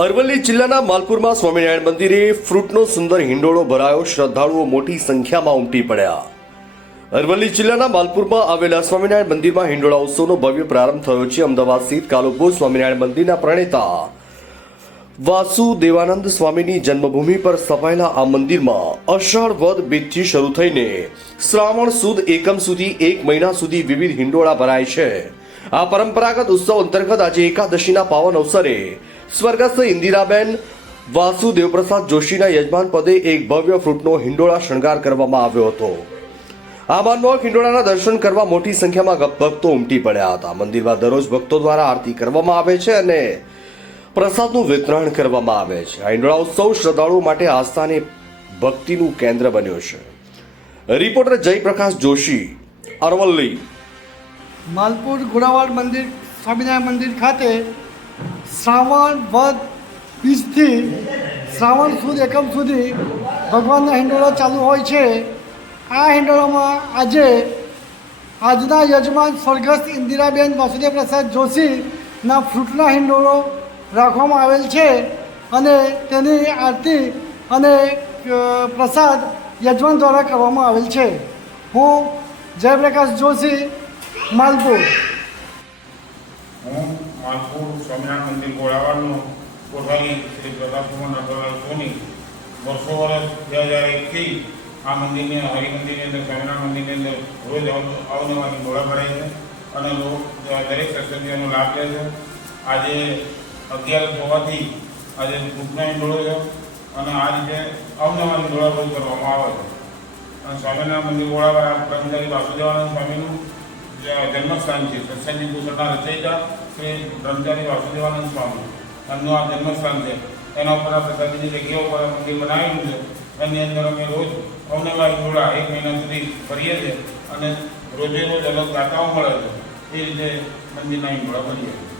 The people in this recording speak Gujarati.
અરવલ્લી જિલ્લાના માલપુરમાં સ્વામિનારાયણ મંદિરે ફ્રૂટનો સુંદર હિંડોળો ભરાયો, શ્રદ્ધાળુઓ મોટી સંખ્યામાં ઉમટી પડ્યા. અરવલ્લી જિલ્લાના માલપુરમાં આવેલા સ્વામિનારાયણ મંદિરમાં હિંડોળા ઉત્સવનો ભવ્ય પ્રારંભ થયો છે. અમદાવાદ સ્થિત કાલુપુર સ્વામિનારાયણ મંદિરના પ્રણેતા વાસુદેવાનંદ સ્વામીની જન્મભૂમિ પર સ્થપાયેલા આ મંદિરમાં અષાઢ વદ બીજથી શરૂ થઈને શ્રાવણ સુદ એકમ સુધી એક મહિના સુધી વિવિધ હિંડોળા ભરાય છે. આ પરંપરાગત ઉત્સવ અંતર્ગત આજે એકાદશીના પાવન અવસરે સ્વર્ગસ્થ ઇન્દિરાબેન વાસુદેવપ્રસાદ જોશીના યજમાન પદે એક ભવ્ય ફ્રૂટનો હિંડોળા શણગાર કરવામાં આવ્યો હતો. આ મનમોહક હિંડોળાના દર્શન કરવા મોટી સંખ્યામાં ભક્તો ઉમટી પડ્યા હતા. મંદિરમાં દરરોજ ભક્તો દ્વારા આરતી કરવામાં આવે છે અને પ્રસાદનું વિતરણ કરવામાં આવે છે. આ હિંડોળા ઉત્સવ શ્રદ્ધાળુઓ માટે આસ્થાને ભક્તિનું કેન્દ્ર બન્યો છે. રિપોર્ટર જયપ્રકાશ જોશી, અરવલ્લી. માલપુર ઘોડાવાડ મંદિર, સ્વામિનારાયણ મંદિર ખાતે શ્રાવણ વધ બીજથી શ્રાવણ સુદ એકમ સુધી ભગવાનના હિંડોળા ચાલુ હોય છે. આ હિંડોળામાં આજે આજના યજમાન સ્વર્ગસ્થ ઇન્દિરાબેન વાસુદેવ પ્રસાદ જોશીના ફ્રૂટના હિંડોળો રાખવામાં આવેલ છે અને તેની આરતી અને પ્રસાદ યજમાન દ્વારા કરવામાં આવેલ છે. હું જયપ્રકાશ જોશી માલપુર હું માલપુર સ્વામિનારાયણ મંદિર ગોળાવાડનો કોઠારી શ્રી પ્રતાપકુમાર નટવરલાલ સોની વર્ષો વર્ષ બે હજાર એકથી આ મંદિરની, હરિમંદિરની અંદર સ્વામિનારાયણ મંદિરની અંદર રોજ અવ- અવનવાની ગોળા ભરાય છે અને લોકો દરેક સત્સંગીઓનો લાભ લે છે. આજે અગિયાર હોવાથી આજે ગ્રુપનો ઈંડોળો છે અને આ રીતે અવનવાની ગોળા રોજ કરવામાં આવે છે. અને સ્વામિનારાયણ મંદિર ગોળાવાળા કર્મચારી વાસુદેવાનંદ સ્વામીનું જન્મસ્થાન છે સત્સંગી પુસ્તકના રચયિતા શ્રી બ્રહ્મચારી વાસુદેવાનંદ સ્વામી. એમનું આ જન્મસ્થાન છે. એના ઉપર આ પ્રસાદીની જગ્યા ઉપર મંદિર બનાવેલું છે. એની અંદર અમે રોજ અવનવા હિંડોળા એક મહિના સુધી ફરીએ છીએ અને રોજે રોજ અલગ દાતાઓ મળે છે. એ રીતે મંદિરના હિંડોળા ભરીએ છીએ.